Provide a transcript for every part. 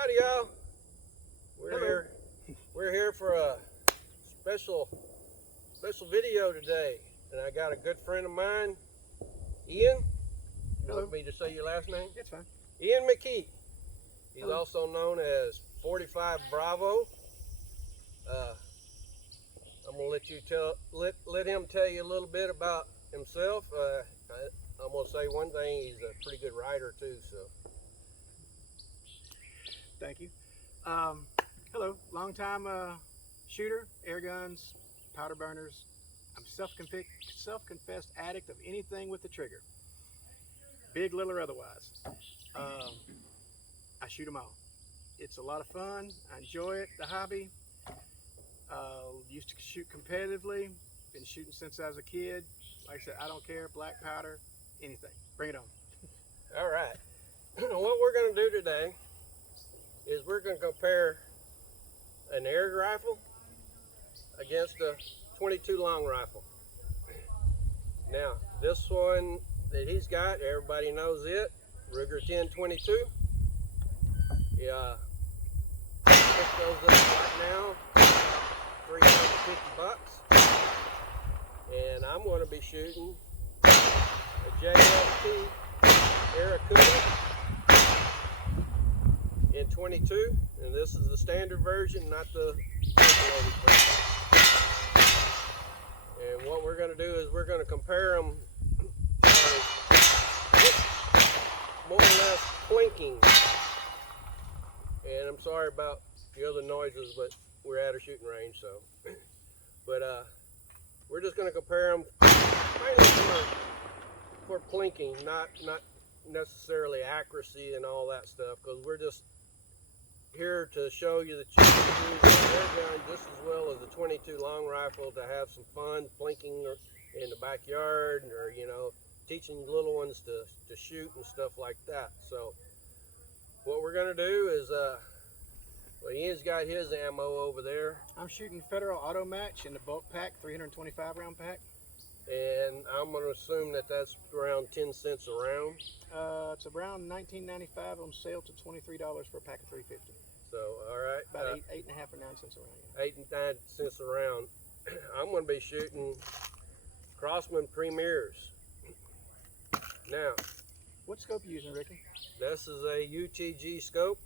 Howdy, y'all. We're here for a special video today, and I got a good friend of mine, Ian. You want me to say your last name? It's fine. Ian McKee. He's Hello. also known as 45 Bravo. I'm gonna let him tell you a little bit about himself. I'm gonna say one thing: he's a pretty good rider too. So. Thank you. Hello, long time shooter, air guns, powder burners. I'm self-confessed addict of anything with the trigger, big, little, or otherwise. I shoot them all. It's a lot of fun. I enjoy it, the hobby. Used to shoot competitively. Been shooting since I was a kid. Like I said, I don't care, black powder, anything. Bring it on. All right. What we're going to do today is we're going to compare an air rifle against a 22 long rifle. Now, this one that he's got, everybody knows it, Ruger 1022. Yeah, pick those up right now, $350. And I'm going to be shooting a JTS Airacuda in 22, and this is the standard version, not the loaded version. And what we're going to do is we're going to compare them more or less plinking. And I'm sorry about the other noises, but we're at a shooting range, so. But we're just going to compare them mainly for plinking, not necessarily accuracy and all that stuff, because we're just here to show you that you can use an air gun just as well as a 22 long rifle to have some fun plinking in the backyard, or teaching little ones to shoot and stuff like that. So what we're going to do is well, Ian's got his ammo over there. I'm shooting Federal Auto Match in the bulk pack, 325 round pack. And I'm going to assume that that's around 10 cents a round. It's around $19.95 on sale to $23 for a pack of 350. So, all right. About eight and a half or 9 cents a round. Yeah. 8 and 9 cents a round. I'm going to be shooting Crossman Premiers. Now, what scope are you using, Ricky? This is a UTG scope.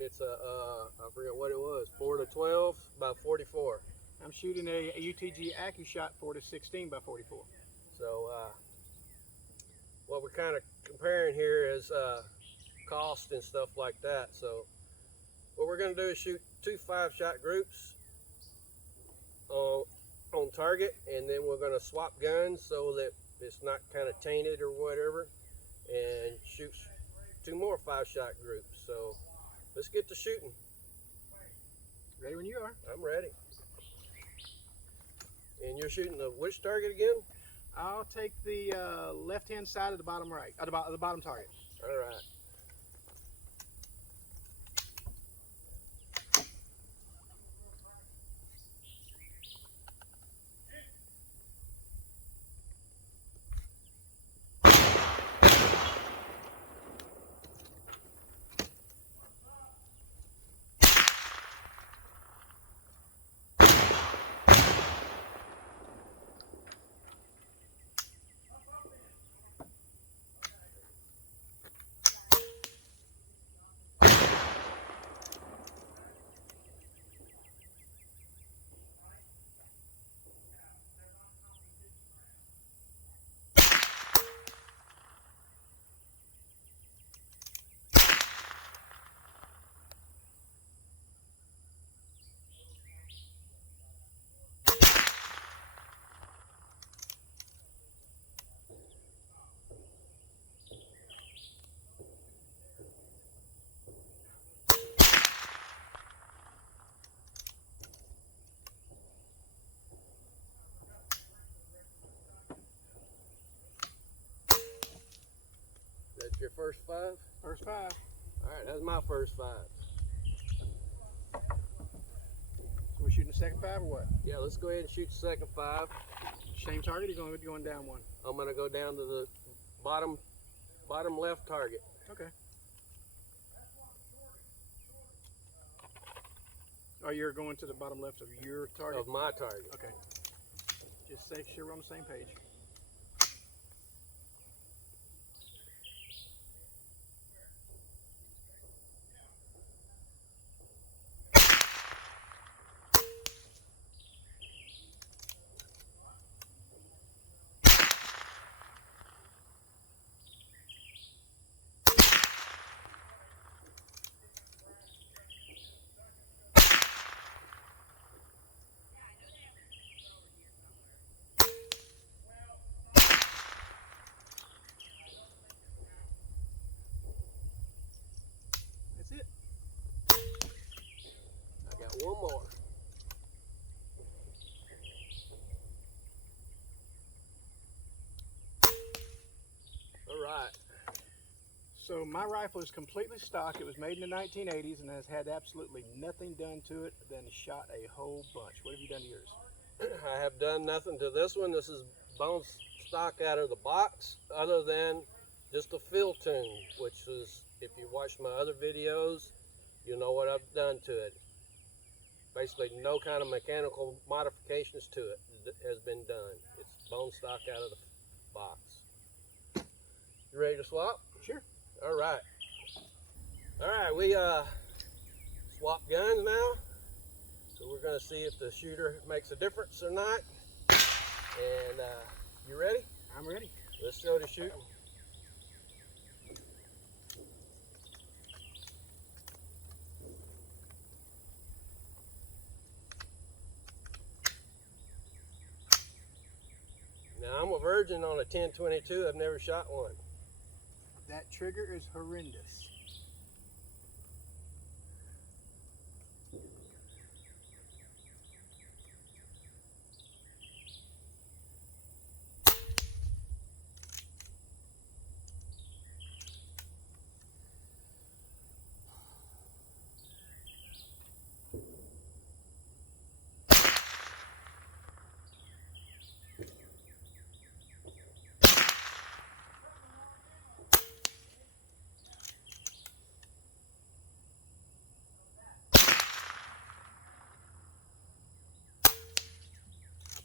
It's I forget what it was, 4 to 12 by 44. I'm shooting a UTG AccuShot 4 to 16 by 44. So what we're kind of comparing here is cost and stuff like that. So what we're going to do is shoot 2 5-shot groups on target, and then we're going to swap guns so that it's not kind of tainted or whatever, and shoot 2 more 5-shot groups. So let's get to shooting. Ready when you are. I'm ready. And you're shooting which target again? I'll take the left-hand side of the bottom right, the bottom target. All right. That's your first 5? First 5. All right, that's my first 5. So we're shooting the second 5 or what? Yeah, let's go ahead and shoot the second 5. Same target, or you're going down one? I'm going to go down to the bottom left target. Okay. Oh, you're going to the bottom left of your target? Of my target. Okay. Just make sure we're on the same page. That's it. I got one more. All right. So my rifle is completely stock. It was made in the 1980s and has had absolutely nothing done to it than shot a whole bunch. What have you done to yours? I have done nothing to this one. This is bone stock out of the box, other than just a fill tune, which is, if you watch my other videos, you know what I've done to it. Basically, no kind of mechanical modifications to it has been done. It's bone stock out of the box. You ready to swap? Sure. All right. All right, we swap guns now. So we're gonna see if the shooter makes a difference or not. And you ready? I'm ready. Let's go to shooting. Now I'm a virgin on a 10-22. I've never shot one. That trigger is horrendous.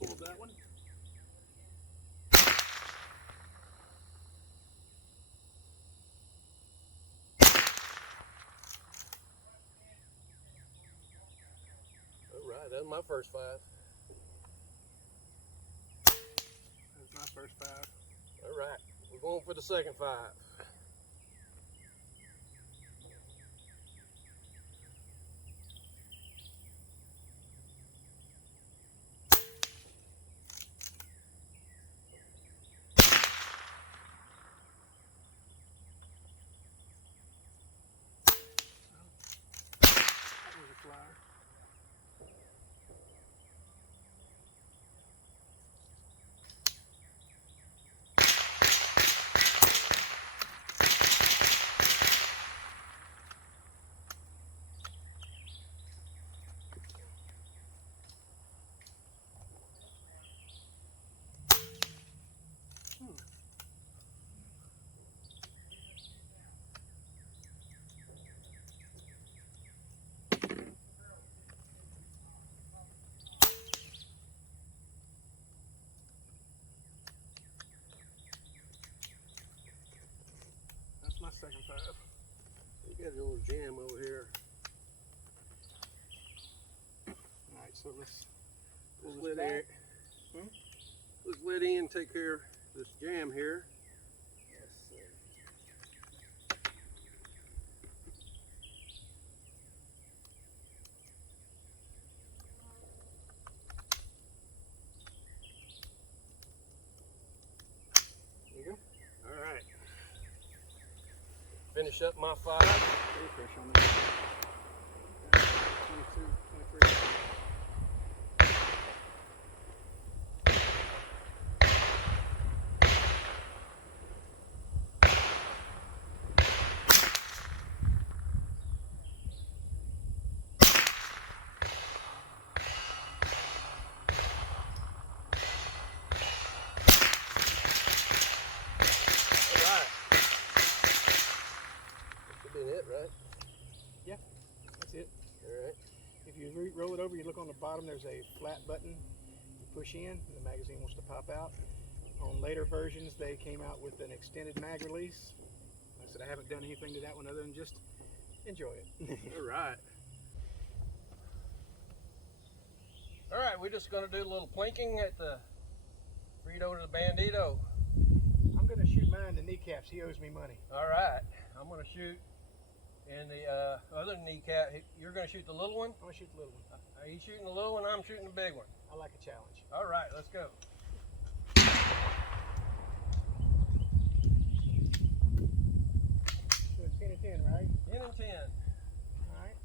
Pull that one. All right, that's my first 5. That's my first 5. All right, we're going for the second 5. That was a flyer. That's my second 5. We got a little jam over here. All right, so let's pull Let's this let back. let's let Ian take care of this jam here. Yes, sir. There you go. All right. Finish up my 5. Very fresh on that. 22, 23. That should be it, right? That's it. All right. If you roll it over, you look on the bottom, there's a flat button. You push in, and the magazine wants to pop out. On later versions, they came out with an extended mag release. Like I said, I haven't done anything to that one other than just enjoy it. All right. All right, we're just gonna do a little plinking at the Frito to the Bandito. I'm gonna shoot mine in the kneecaps. He owes me money. All right, I'm gonna shoot in the other kneecap. You're gonna shoot the little one? I'm gonna shoot the little one. Are you shooting the little one? I'm shooting the big one. I like a challenge. All right, let's go. So it's 10 and 10, right? 10 and 10. All right.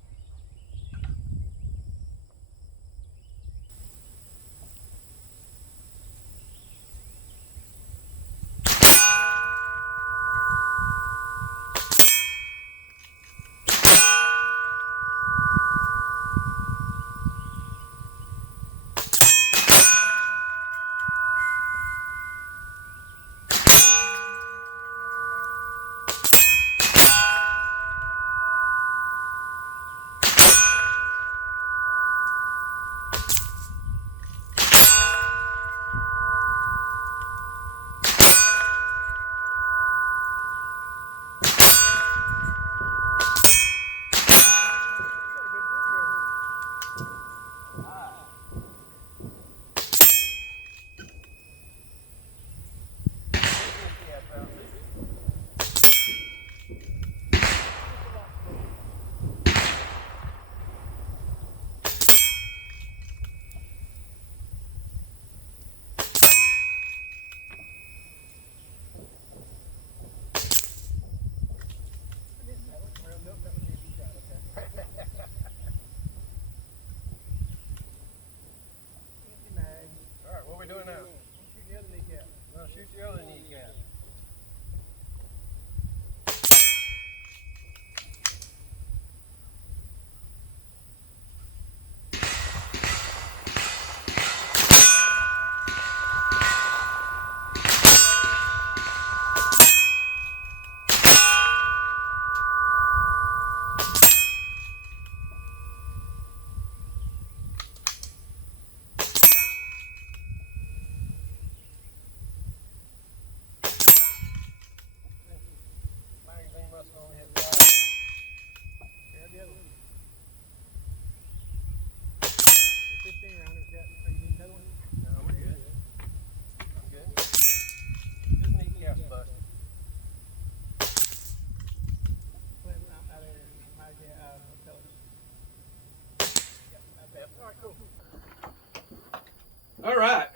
All right,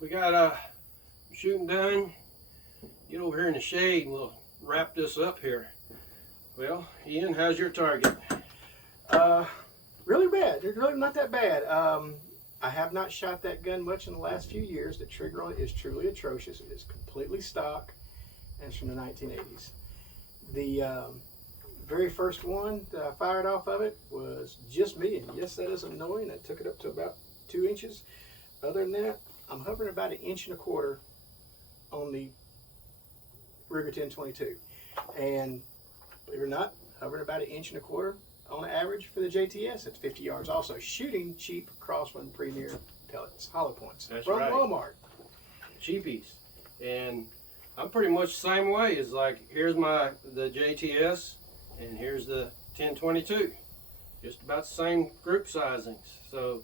we got shooting done. Get over here in the shade and we'll wrap this up here. Well, Ian, how's your target? Really bad. It's really not that bad. I have not shot that gun much in the last few years. The trigger on it is truly atrocious. It is completely stock, and it's from the 1980s. The very first one that I fired off of it was just me, and yes, that is annoying. I took it up to about 2 inches. Other than that, I'm hovering about 1.25 inches on the Ruger 1022, and believe it or not, hovering about 1.25 inches on average for the JTS at 50 yards. Also shooting cheap Crossman Premier pellets, hollow points. That's from right. Walmart. Cheapies. And I'm pretty much the same way. It's like, here's the JTS and here's the 1022. Just about the same group sizings. So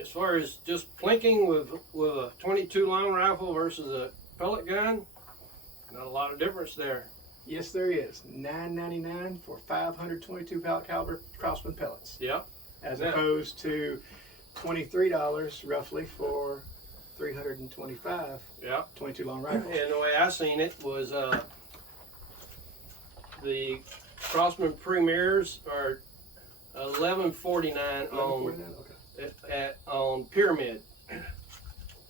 as far as just plinking with a 22 long rifle versus a pellet gun, not a lot of difference there. Yes, there is. $9.99 for 522 caliber Crossman pellets. Yep. As opposed to $23 roughly for 325. Yep. 22 long rifles. And the way I seen it was the Crossman Premiers are $11.49 on Pyramid.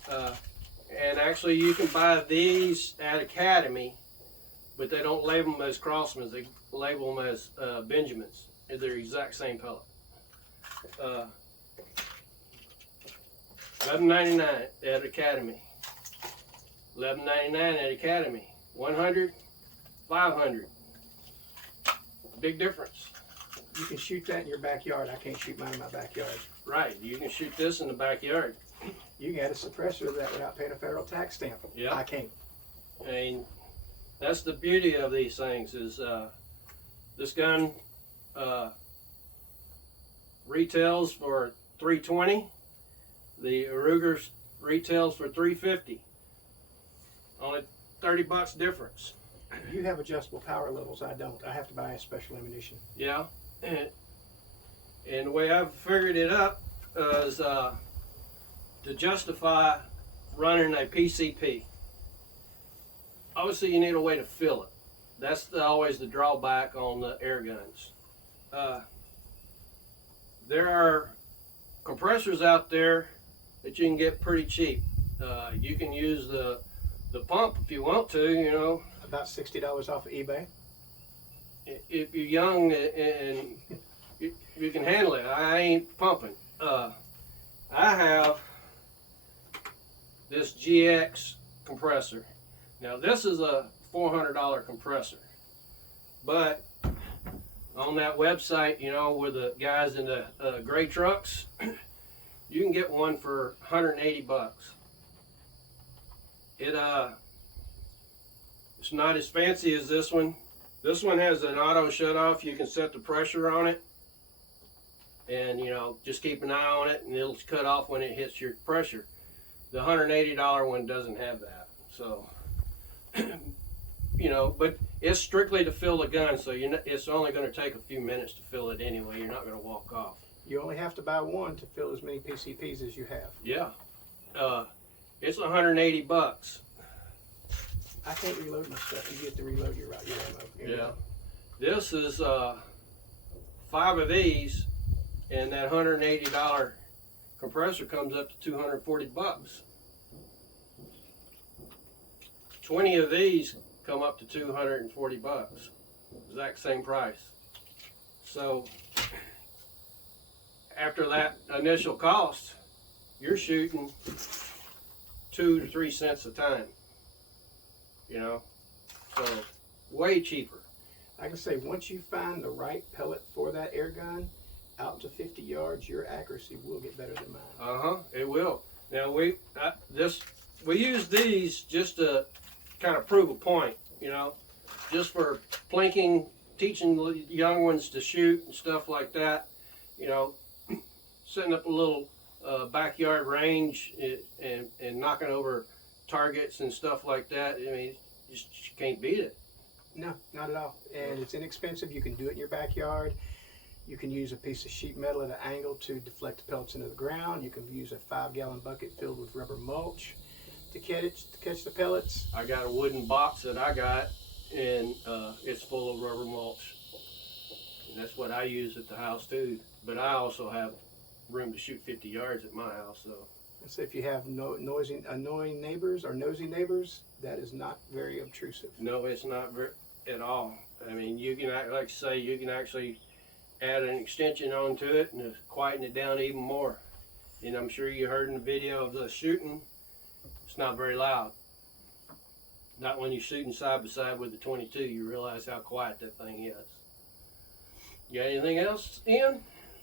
And actually you can buy these at Academy, but they don't label them as Crossmans. They label them as Benjamins. They're the exact same pellet. $11.99 at Academy. $11.99 at Academy. 100, 500. Big difference. You can shoot that in your backyard. I can't shoot mine in my backyard. Right, you can shoot this in the backyard. You can add a suppressor to that without paying a federal tax stamp. Yeah. I can't. And that's the beauty of these things is this gun retails for $320. The Airacuda retails for $350. Only $30 difference. You have adjustable power levels. I don't. I have to buy a special ammunition. Yeah, and the way I've figured it up is to justify running a PCP. Obviously, you need a way to fill it. That's always the drawback on the air guns. There are compressors out there that you can get pretty cheap. You can use the pump if you want to, you know. About $60 off of eBay. If you're young and you can handle it. I ain't pumping. I have this GX compressor. Now this is a $400 compressor, but on that website, you know, where the guys in the gray trucks, you can get one for 180 bucks. It's not as fancy as this one. This one has an auto shut off. You can set the pressure on it, and you know, just keep an eye on it, and it'll cut off when it hits your pressure. The $180 one doesn't have that, so you know, but it's strictly to fill the gun, so it's only going to take a few minutes to fill it anyway. You're not going to walk off. You only have to buy one to fill as many PCPs as you have. Yeah, it's 180 bucks. I can't reload my stuff. You get to reload your ammo. Yeah, this is 5 of these, and that $180 compressor comes up to 240 bucks. 20 of these come up to 240 bucks. Exact same price. So after that initial cost, you're shooting 2 to 3 cents a time. You know, so way cheaper. I can say once you find the right pellet for that air gun, out to 50 yards, your accuracy will get better than mine. It will. Now we use these just to kind of prove a point, you know, just for plinking, teaching the young ones to shoot and stuff like that. You know, setting up a little backyard range and knocking over targets and stuff like that. I mean, you can't beat it. No, not at all. And it's inexpensive. You can do it in your backyard. You can use a piece of sheet metal at an angle to deflect the pellets into the ground. You can use a 5-gallon bucket filled with rubber mulch to catch the pellets. I got a wooden box that I got, and it's full of rubber mulch. And that's what I use at the house too. But I also have room to shoot 50 yards at my house, so. So if you have annoying neighbors or nosy neighbors, that is not very obtrusive. No, it's not very at all. I mean, you can, like I say, you can actually add an extension onto it and quieten it down even more. And I'm sure you heard in the video of the shooting, it's not very loud. Not when you're shooting side by side with the 22, you realize how quiet that thing is. You got anything else, Ian?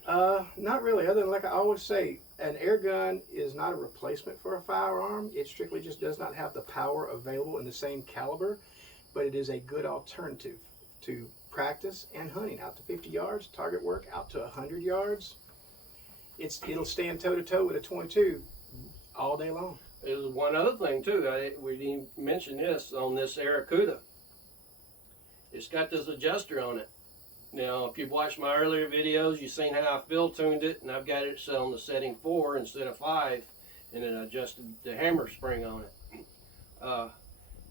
Not really, other than like I always say, an air gun is not a replacement for a firearm. It strictly just does not have the power available in the same caliber, but it is a good alternative to practice and hunting out to 50 yards, target work out to 100 yards. It'll stand toe-to-toe with a 22 all day long. There's one other thing too, we didn't mention this on this Airacuda. It's got this adjuster on it. Now, if you've watched my earlier videos, you've seen how I fill tuned it, and I've got it set on the setting 4 instead of 5, and then adjusted the hammer spring on it.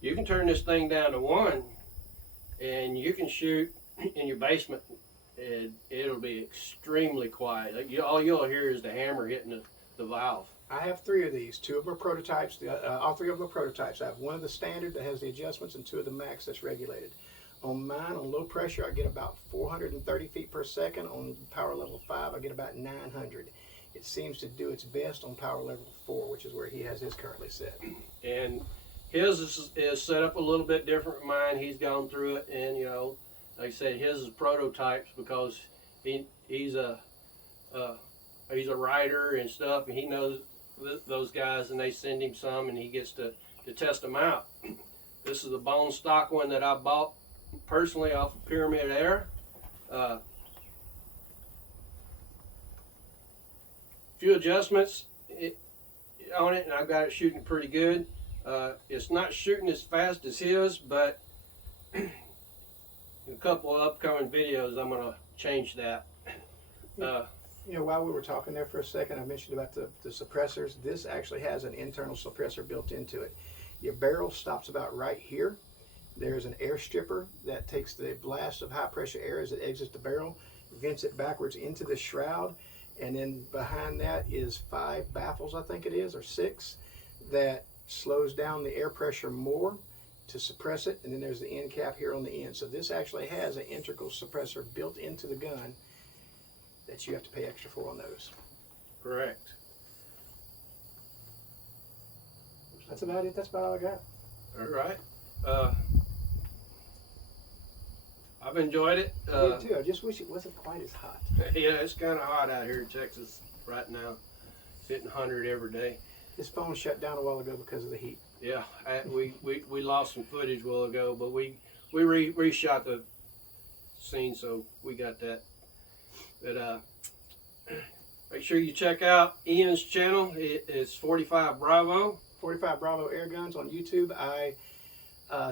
You can turn this thing down to 1, and you can shoot in your basement, and it'll be extremely quiet. All you'll hear is the hammer hitting the valve. I have 3 of these. 2 of them are prototypes. All 3 of them are prototypes. I have one of the standard that has the adjustments and 2 of the max that's regulated. On mine, on low pressure, I get about 430 feet per second. On power level 5, I get about 900. It seems to do its best on power level 4, which is where he has his currently set. And his is set up a little bit different from mine. He's gone through it, and you know, like I said, his is prototypes because he's a writer and stuff, and he knows those guys, and they send him some, and he gets to test them out. This is a bone stock one that I bought personally off of Pyramid Air. Few adjustments on it, and I've got it shooting pretty good. It's not shooting as fast as his, but in a couple of upcoming videos, I'm gonna change that. You know, while we were talking there for a second, I mentioned about the suppressors. This actually has an internal suppressor built into it. Your barrel stops about right here. There's an air stripper that takes the blast of high pressure air as it exits the barrel, vents it backwards into the shroud, and then behind that is 5 baffles, I think it is, or 6, that slows down the air pressure more to suppress it, and then there's the end cap here on the end. So this actually has an integral suppressor built into the gun that you have to pay extra for on those. Correct. That's about it. That's about all I got. All right. I've enjoyed it. Me too. I just wish it wasn't quite as hot. Yeah, it's kind of hot out here in Texas right now. It's hitting 100 every day. This phone shut down a while ago because of the heat. Yeah, we lost some footage a while ago, but we reshot the scene, so we got that. But make sure you check out Ian's channel. It's 45 Bravo. 45 Bravo air guns on YouTube. I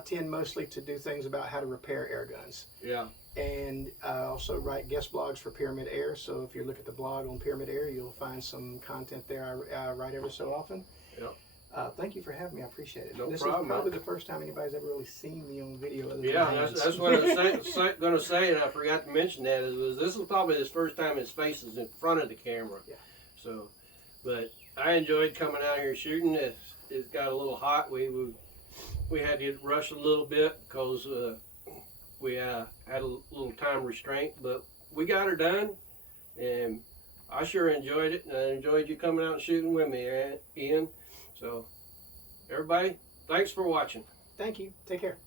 tend mostly to do things about how to repair air guns. Yeah. And I also write guest blogs for Pyramid Air. So if you look at the blog on Pyramid Air, you'll find some content there I write every so often. Yeah. Thank you for having me. I appreciate it. No this problem. is probably the first time anybody's ever really seen me on video. Other Yeah, than that's what I was going to say, and I forgot to mention that. This was probably his first time his face is in front of the camera. Yeah. So, but I enjoyed coming out here shooting. It got a little hot. We had to rush a little bit because we had a little time restraint, but we got her done, and I sure enjoyed it, and I enjoyed you coming out and shooting with me, Ian. So, everybody, thanks for watching. Thank you. Take care.